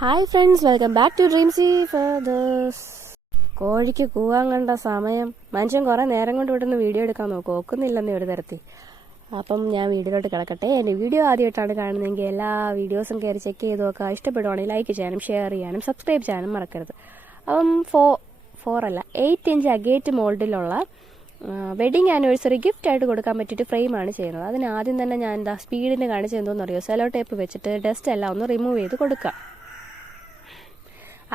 Hi friends, welcome back to Dreamsy Fathers. കോഴിക്ക് കൂവാൻ കണ്ട സമയം മനുഷ്യൻ കുറേ നേരം കൊണ്ട് ഇവിടുന്ന് വീഡിയോ എടുക്കാൻ നോക്കും, ഒക്കുന്നില്ലെന്നേ ഒരു തരത്തിൽ. അപ്പം ഞാൻ വീഡിയോയിലോട്ട് കിടക്കട്ടെ. എൻ്റെ വീഡിയോ ആദ്യമായിട്ടാണ് കാണുന്നതെങ്കിൽ എല്ലാ വീഡിയോസും കയറി ചെക്ക് ചെയ്ത് നോക്കുക. ഇഷ്ടപ്പെടുവാണെങ്കിൽ ലൈക്ക് ചെയ്യാനും ഷെയർ ചെയ്യാനും സബ്സ്ക്രൈബ് ചെയ്യാനും മറക്കരുത്. അപ്പം 8 ഇഞ്ച് അഗേറ്റ് മോൾഡിലുള്ള വെഡിങ് ആനിവേഴ്സറി ഗിഫ്റ്റ് ആയിട്ട് കൊടുക്കാൻ പറ്റിയിട്ട് ഫ്രെയിമാണ് ചെയ്യുന്നത്. അതിന് ആദ്യം തന്നെ ഞാൻ സ്പീഡിന് കാണിച്ച് എന്തോന്നറിയോ, സെലോ ടേപ്പ് വെച്ചിട്ട് ഡസ്റ്റ് എല്ലാം ഒന്ന് റിമൂവ് ചെയ്ത് കൊടുക്കാം.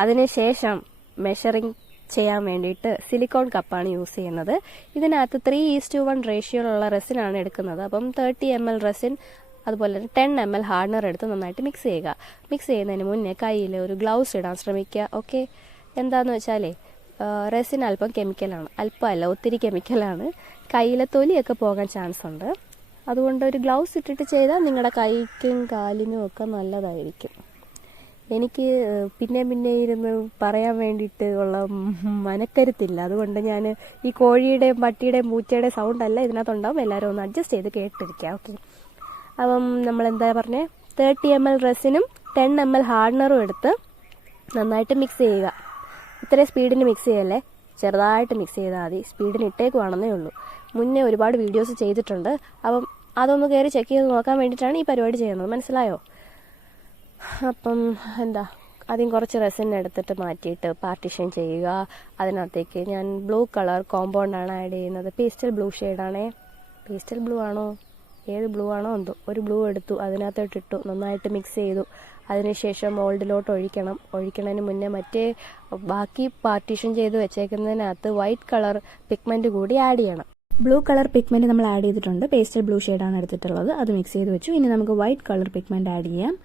അതിനുശേഷം മെഷറിങ് ചെയ്യാൻ വേണ്ടിയിട്ട് സിലിക്കോൺ കപ്പാണ് യൂസ് ചെയ്യുന്നത്. ഇതിനകത്ത് 3:1 റേഷ്യോയിലുള്ള റെസിനാണ് എടുക്കുന്നത്. അപ്പം 30 ml റെസിൻ അതുപോലെ തന്നെ 10 ml ഹാർഡനർ എടുത്ത് നന്നായിട്ട് മിക്സ് ചെയ്യുക. മിക്സ് ചെയ്യുന്നതിന് മുന്നേ കയ്യിൽ ഒരു ഗ്ലൗസ് ഇടാൻ ശ്രമിക്കുക. ഓക്കെ, എന്താണെന്ന് വെച്ചാലേ റെസിൻ അല്പം കെമിക്കലാണ്, അല്പമല്ല ഒത്തിരി കെമിക്കലാണ്. കയ്യിലെ തൊലിയൊക്കെ പോകാൻ ചാൻസ് ഉണ്ട്. അതുകൊണ്ട് ഒരു ഗ്ലൗസ് ഇട്ടിട്ട് ചെയ്താൽ നിങ്ങളുടെ കൈക്കും കാലിനും ഒക്കെ നല്ലതായിരിക്കും. എനിക്ക് പിന്നെ ഇരുന്ന് പറയാൻ വേണ്ടിയിട്ട് ഉള്ള മനക്കരുത്തില്ല. അതുകൊണ്ട് ഞാൻ ഈ കോഴിയുടെയും പട്ടിയുടെയും പൂച്ചയുടെയും സൗണ്ട് അല്ല ഇതിനകത്തുണ്ടാവും. എല്ലാവരും ഒന്ന് അഡ്ജസ്റ്റ് ചെയ്ത് കേട്ടിരിക്കുക. ഓക്കെ, അപ്പം നമ്മളെന്താ പറഞ്ഞേ, 30 ml റെസിനും 10 ml ഹാർഡനറും എടുത്ത് നന്നായിട്ട് മിക്സ് ചെയ്യുക. ഇത്രയും സ്പീഡിന് മിക്സ് ചെയ്യല്ലേ, ചെറുതായിട്ട് മിക്സ് ചെയ്താൽ മതി. സ്പീഡിന് ഇട്ടേക്കുവാണെന്നേ ഉള്ളൂ. മുന്നേ ഒരുപാട് വീഡിയോസ് ചെയ്തിട്ടുണ്ട്. അപ്പം അതൊന്ന് കയറി ചെക്ക് ചെയ്ത് നോക്കാൻ വേണ്ടിയിട്ടാണ് ഈ പരിപാടി ചെയ്യുന്നത്. മനസ്സിലായോ? അപ്പം ആദ്യം കുറച്ച് റെസിൻ എടുത്തിട്ട് മാറ്റിയിട്ട് പാർട്ടീഷൻ ചെയ്യുക. അതിനകത്തേക്ക് ഞാൻ ബ്ലൂ കളർ കോമ്പൗണ്ടാണ് ആഡ് ചെയ്യുന്നത്. പേസ്റ്റൽ ബ്ലൂ ഷെയ്ഡാണേ. പേസ്റ്റൽ ബ്ലൂ ആണോ, ഏത് ബ്ലൂ ആണോ എന്തോ ഒരു ബ്ലൂ എടുത്തു, അതിനകത്തോട്ടിട്ടു, നന്നായിട്ട് മിക്സ് ചെയ്തു. അതിനുശേഷം മോൾഡിലോട്ട് ഒഴിക്കണതിന് മുന്നേ ബാക്കി പാർട്ടീഷൻ ചെയ്ത് വെച്ചേക്കുന്നതിനകത്ത് വൈറ്റ് കളർ പിഗ്മെന്റ് കൂടി ആഡ് ചെയ്യണം. ബ്ലൂ കളർ പിഗ്മെന്റ് നമ്മൾ ആഡ് ചെയ്തിട്ടുണ്ട്. പേസ്റ്റൽ ബ്ലൂ ഷെയ്ഡാണ് എടുത്തിട്ടുള്ളത്. അത് മിക്സ് ചെയ്ത് വെച്ചു. ഇനി നമുക്ക് വൈറ്റ് കളർ പിഗ്മെന്റ് ആഡ് ചെയ്യാം.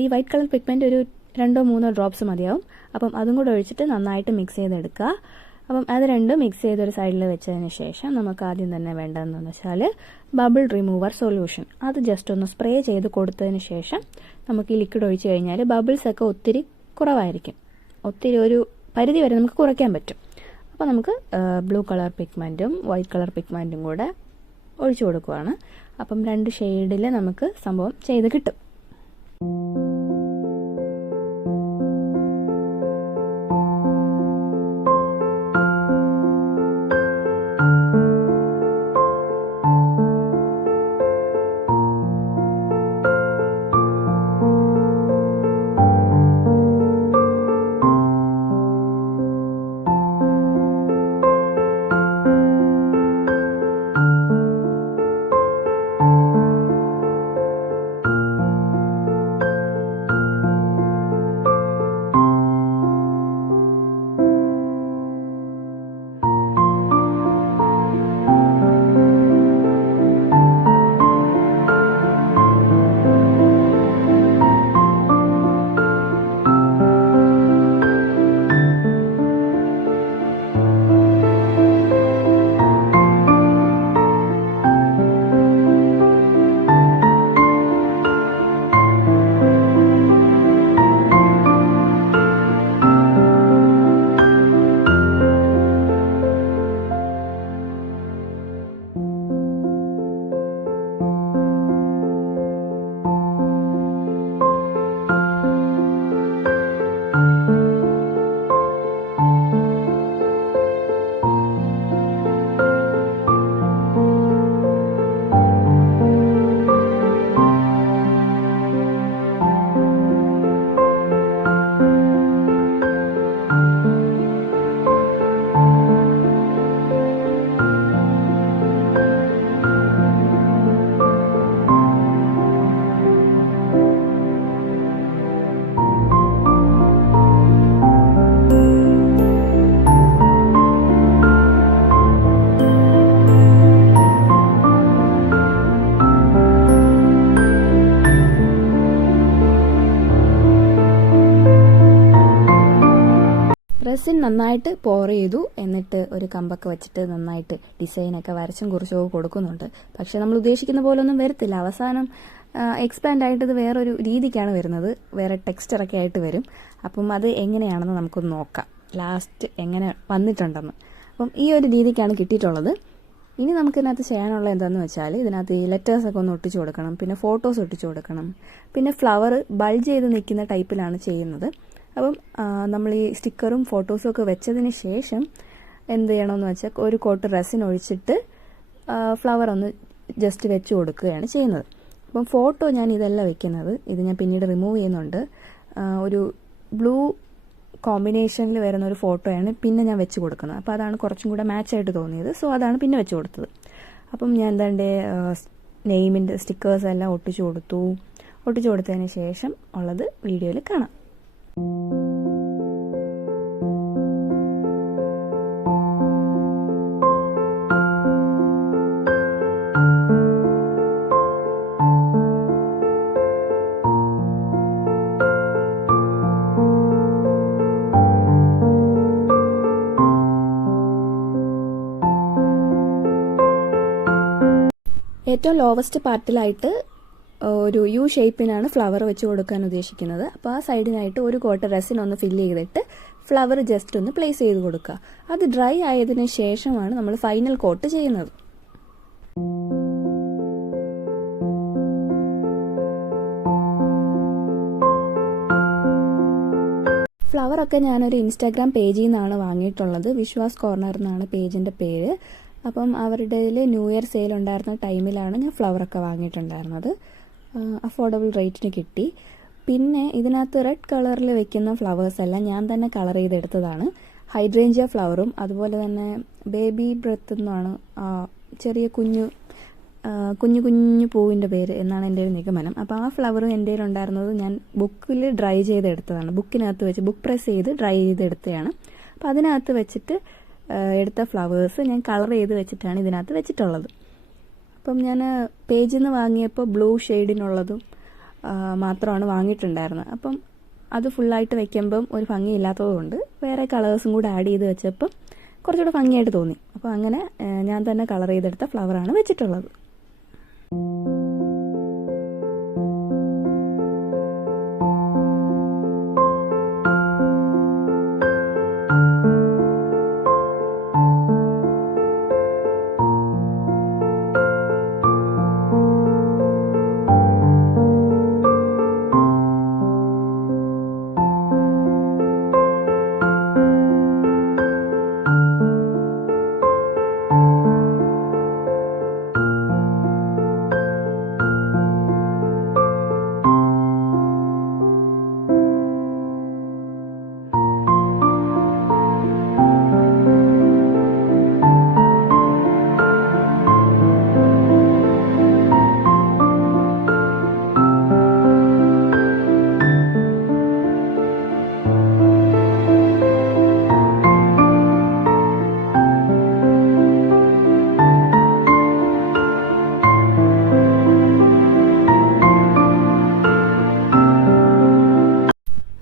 ഈ വൈറ്റ് കളർ പിഗ്മെന്റ് ഒരു 2-3 ഡ്രോപ്സ് മതിയാവും. അപ്പം അതും കൂടെ ഒഴിച്ചിട്ട് നന്നായിട്ട് മിക്സ് ചെയ്തെടുക്കുക. അപ്പം അത് രണ്ടും മിക്സ് ചെയ്തൊരു സൈഡിൽ വെച്ചതിന് ശേഷം നമുക്ക് ആദ്യം തന്നെ വേണ്ടതെന്ന് വെച്ചാൽ ബബിൾ റിമൂവർ സൊല്യൂഷൻ. അത് ജസ്റ്റ് ഒന്ന് സ്പ്രേ ചെയ്ത് കൊടുത്തതിന് ശേഷം നമുക്ക് ഈ ലിക്വിഡ് ഒഴിച്ച് കഴിഞ്ഞാൽ ബബിൾസ് ഒക്കെ ഒത്തിരി കുറവായിരിക്കും. ഒത്തിരി ഒരു പരിധി വരെ നമുക്ക് കുറയ്ക്കാൻ പറ്റും. അപ്പോൾ നമുക്ക് ബ്ലൂ കളർ പിഗ്മെന്റും വൈറ്റ് കളർ പിഗ്മെന്റും കൂടെ ഒഴിച്ചു കൊടുക്കുകയാണ്. അപ്പം 2 ഷെയ്ഡിൽ നമുക്ക് സംഭവം ചെയ്ത് കിട്ടും. റെസിൻ നന്നായിട്ട് പോർ ചെയ്തു. എന്നിട്ട് ഒരു കമ്പൊക്കെ വെച്ചിട്ട് നന്നായിട്ട് ഡിസൈനൊക്കെ വരച്ചും കുറിച്ചൊക്കെ കൊടുക്കുന്നുണ്ട്. പക്ഷെ നമ്മൾ ഉദ്ദേശിക്കുന്ന പോലെ ഒന്നും വരത്തില്ല. അവസാനം എക്സ്പാൻഡ് ആയിട്ട് ഇത് വേറൊരു രീതിക്കാണ് വരുന്നത്, വേറെ ടെക്സ്ചറൊക്കെ ആയിട്ട് വരും. അപ്പം അത് എങ്ങനെയാണെന്ന് നമുക്കൊന്ന് നോക്കാം ലാസ്റ്റ് എങ്ങനെ വന്നിട്ടുണ്ടെന്ന്. അപ്പം ഈ ഒരു രീതിക്കാണ് കിട്ടിയിട്ടുള്ളത്. ഇനി നമുക്കിതിനകത്ത് ചെയ്യാനുള്ള എന്താണെന്ന് വെച്ചാൽ ഇതിനകത്ത് ഈ ലെറ്റേഴ്സൊക്കെ ഒന്ന് ഒട്ടിച്ചു കൊടുക്കണം, പിന്നെ ഫോട്ടോസ് ഒട്ടിച്ചു കൊടുക്കണം, പിന്നെ ഫ്ലവർ ബൾജ് ചെയ്ത് നിൽക്കുന്ന ടൈപ്പിലാണ് ചെയ്യുന്നത്. അപ്പം നമ്മൾ ഈ സ്റ്റിക്കറും ഫോട്ടോസും ഒക്കെ വെച്ചതിന് ശേഷം എന്ത് ചെയ്യണമെന്ന് വെച്ചാൽ ഒരു കോട്ട് റെസിൻ ഒഴിച്ചിട്ട് ഫ്ലവർ ഒന്ന് ജസ്റ്റ് വെച്ച് കൊടുക്കുകയാണ് ചെയ്യുന്നത്. അപ്പം ഫോട്ടോ ഞാൻ ഇതല്ല വെക്കുന്നത്, ഇത് ഞാൻ പിന്നീട് റിമൂവ് ചെയ്യുന്നുണ്ട്. ഒരു ബ്ലൂ കോമ്പിനേഷനിൽ വരുന്ന ഒരു ഫോട്ടോയാണ് പിന്നെ ഞാൻ വെച്ച് കൊടുക്കുന്നത്. അപ്പോൾ അതാണ് കുറച്ചും കൂടെ മാച്ചായിട്ട് തോന്നിയത്, സോ അതാണ് പിന്നെ വെച്ച് കൊടുത്തത്. അപ്പം ഞാൻ എന്താണ്ട് നെയിമിൻ്റെ സ്റ്റിക്കേഴ്സ് എല്ലാം ഒട്ടിച്ചു കൊടുത്തതിന് ശേഷം ഉള്ളത് വീഡിയോയിൽ കാണാം. ഏറ്റവും ലോവസ്റ്റ് പാർട്ടിലായിട്ട് ഒരു യു ഷേപ്പിനാണ് ഫ്ലവർ വെച്ച് കൊടുക്കാൻ ഉദ്ദേശിക്കുന്നത്. അപ്പോൾ ആ സൈഡിനായിട്ട് ഒരു കോട്ട് റെസിൻ ഒന്ന് ഫില്ല് ചെയ്തിട്ട് ഫ്ലവർ ജസ്റ്റ് ഒന്ന് പ്ലേസ് ചെയ്ത് കൊടുക്കുക. അത് ഡ്രൈ ആയതിനു ശേഷമാണ് നമ്മൾ ഫൈനൽ കോട്ട് ചെയ്യുന്നത്. ഫ്ലവറൊക്കെ ഞാനൊരു ഇൻസ്റ്റാഗ്രാം പേജിൽ നിന്നാണ് വാങ്ങിയിട്ടുള്ളത്. വിശ്വാസ് കോർണർ എന്നാണ് പേജിൻ്റെ പേര്. അപ്പം അവരുടെ ന്യൂ ഇയർ സെയിൽ ഉണ്ടായിരുന്ന ടൈമിലാണ് ഞാൻ ഫ്ലവറൊക്കെ വാങ്ങിയിട്ടുണ്ടായിരുന്നത്. അഫോർഡബിൾ റേറ്റിന് കിട്ടി. പിന്നെ ഇതിനകത്ത് റെഡ് കളറിൽ വെക്കുന്ന ഫ്ലവേഴ്സ് എല്ലാം ഞാൻ തന്നെ കളർ ചെയ്തെടുത്തതാണ്. ഹൈഡ്രേഞ്ചിയ ഫ്ലവറും അതുപോലെ തന്നെ ബേബി ബ്രെത്ത് എന്നാണ് ചെറിയ കുഞ്ഞു പൂവിൻ്റെ പേര് എന്നാണ് എൻ്റെ ഒരു നിഗമനം. അപ്പോൾ ആ ഫ്ലവറും എൻ്റെ ഉണ്ടായിരുന്നത് ഞാൻ ബുക്കിൽ ഡ്രൈ ചെയ്തെടുത്തതാണ്. ബുക്കിനകത്ത് വെച്ച് ബുക്ക് പ്രസ് ചെയ്ത് ഡ്രൈ ചെയ്തെടുത്തതാണ്. അപ്പോൾ അതിനകത്ത് വെച്ചിട്ട് എടുത്ത ഫ്ലവേഴ്സ് ഞാൻ കളർ ചെയ്ത് വെച്ചിട്ടാണ് ഇതിനകത്ത് വെച്ചിട്ടുള്ളത്. അപ്പം ഞാൻ പേജിൽ നിന്ന് വാങ്ങിയപ്പോൾ ബ്ലൂ ഷെയ്ഡിനുള്ളതും മാത്രമാണ് വാങ്ങിയിട്ടുണ്ടായിരുന്നത്. അപ്പം അത് ഫുള്ളായിട്ട് വെക്കുമ്പം ഒരു ഭംഗിയില്ലാത്തതുകൊണ്ട് വേറെ കളേഴ്സും കൂടെ ആഡ് ചെയ്ത് വെച്ചപ്പം കുറച്ചുകൂടെ ഭംഗിയായിട്ട് തോന്നി. അപ്പോൾ അങ്ങനെ ഞാൻ തന്നെ കളർ ചെയ്തെടുത്ത ഫ്ലവറാണ് വെച്ചിട്ടുള്ളത്.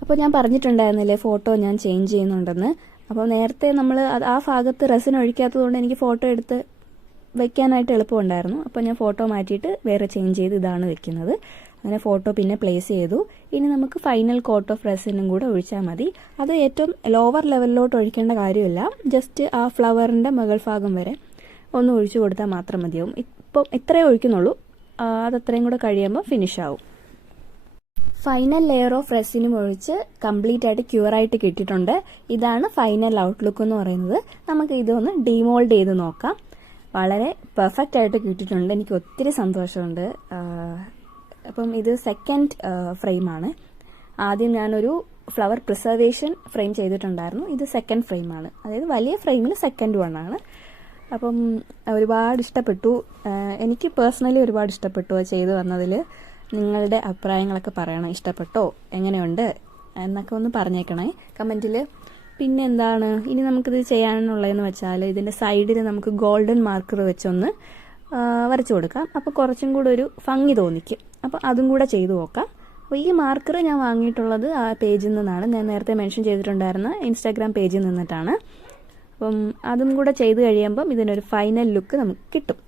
അപ്പോൾ ഞാൻ പറഞ്ഞിട്ടുണ്ടായിരുന്നില്ലേ ഫോട്ടോ ഞാൻ ചേഞ്ച് ചെയ്യുന്നുണ്ടെന്ന്. അപ്പോൾ നേരത്തെ നമ്മൾ ആ ഭാഗത്ത് റെസിൻ ഒഴിക്കാത്തതുകൊണ്ട് എനിക്ക് ഫോട്ടോ എടുത്ത് വെക്കാനായിട്ട് എളുപ്പമുണ്ടായിരുന്നു. അപ്പോൾ ഞാൻ ഫോട്ടോ മാറ്റിയിട്ട് വേറെ ചേഞ്ച് ചെയ്ത് ഇതാണ് വെക്കുന്നത്. അങ്ങനെ ഫോട്ടോ പിന്നെ പ്ലേസ് ചെയ്തു. ഇനി നമുക്ക് ഫൈനൽ കോട്ട് ഓഫ് റെസിനും കൂടെ ഒഴിച്ചാൽ മതി. അത് ഏറ്റവും ലോവർ ലെവലിലോട്ട് ഒഴിക്കേണ്ട കാര്യമില്ല. ജസ്റ്റ് ആ ഫ്ലവറിൻ്റെ മുകൾ ഭാഗം വരെ ഒന്ന് ഒഴിച്ചു കൊടുത്താൽ മാത്രം മതിയാവും. ഇപ്പം ഇത്രയേ ഒഴിക്കുന്നുള്ളൂ. അതത്രയും കൂടെ കഴിയുമ്പോൾ ഫിനിഷ് ആവും. ഫൈനൽ ലെയർ ഓഫ് റെസിനും ഒഴിച്ച് കംപ്ലീറ്റ് ആയിട്ട് ക്യൂറായിട്ട് കിട്ടിയിട്ടുണ്ട്. ഇതാണ് ഫൈനൽ ഔട്ട്ലുക്ക് എന്ന് പറയുന്നത്. നമുക്ക് ഇതൊന്ന് ഡിമോൾഡ് ചെയ്ത് നോക്കാം. വളരെ പെർഫെക്റ്റ് ആയിട്ട് കിട്ടിയിട്ടുണ്ട്. എനിക്ക് ഒത്തിരി സന്തോഷമുണ്ട്. അപ്പം ഇത് സെക്കൻഡ് ഫ്രെയിമാണ്. ആദ്യം ഞാനൊരു ഫ്ലവർ പ്രിസർവേഷൻ ഫ്രെയിം ചെയ്തിട്ടുണ്ടായിരുന്നു. ഇത് സെക്കൻഡ് ഫ്രെയിമാണ്, അതായത് വലിയ ഫ്രെയിമിൽ സെക്കൻഡ് വൺ ആണ്. അപ്പം ഒരുപാട് ഇഷ്ടപ്പെട്ടു. എനിക്ക് പേഴ്സണലി ഒരുപാട് ഇഷ്ടപ്പെട്ടു ചെയ്തു വന്നതിൽ. നിങ്ങളുടെ അഭിപ്രായങ്ങളൊക്കെ പറയണം. ഇഷ്ടപ്പെട്ടോ, എങ്ങനെയുണ്ട് എന്നൊക്കെ ഒന്ന് പറഞ്ഞേക്കണേ കമൻറ്റിൽ. പിന്നെ എന്താണ് ഇനി നമുക്കിത് ചെയ്യാനുള്ളതെന്ന് വെച്ചാൽ ഇതിൻ്റെ സൈഡിൽ നമുക്ക് ഗോൾഡൻ മാർക്കർ വെച്ചൊന്ന് വരച്ചു കൊടുക്കാം. അപ്പോൾ കുറച്ചും കൂടെ ഒരു ഭംഗി തോന്നിക്കും. അപ്പോൾ അതും കൂടെ ചെയ്തു നോക്കാം. അപ്പോൾ ഈ മാർക്കർ ഞാൻ വാങ്ങിയിട്ടുള്ളത് ആ പേജിൽ നിന്നാണ്. ഞാൻ നേരത്തെ മെൻഷൻ ചെയ്തിട്ടുണ്ടായിരുന്ന ഇൻസ്റ്റാഗ്രാം പേജിൽ നിന്നിട്ടാണ്. അപ്പം അതും കൂടെ ചെയ്ത് കഴിയുമ്പം ഇതിനൊരു ഫൈനൽ ലുക്ക് നമുക്ക് കിട്ടും.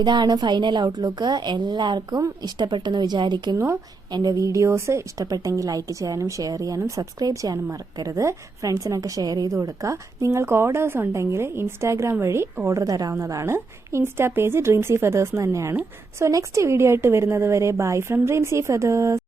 ഇതാണ് ഫൈനൽ ഔട്ട്ലുക്ക്. എല്ലാവർക്കും ഇഷ്ടപ്പെട്ടെന്ന് വിചാരിക്കുന്നു. എൻ്റെ വീഡിയോസ് ഇഷ്ടപ്പെട്ടെങ്കിൽ ലൈക്ക് ചെയ്യാനും ഷെയർ ചെയ്യാനും സബ്സ്ക്രൈബ് ചെയ്യാനും മറക്കരുത്. ഫ്രണ്ട്സിനൊക്കെ ഷെയർ ചെയ്ത് കൊടുക്കുക. നിങ്ങൾക്ക് ഓർഡേഴ്സ് ഉണ്ടെങ്കിൽ ഇൻസ്റ്റാഗ്രാം വഴി ഓർഡർ തരാവുന്നതാണ്. ഇൻസ്റ്റാ പേജ് ഡ്രീംസി ഫെദേഴ്സ് തന്നെയാണ്. സോ നെക്സ്റ്റ് വീഡിയോ ആയിട്ട് വരുന്നത് വരെ ബൈ ഫ്രം ഡ്രീംസി ഫെദേഴ്സ്.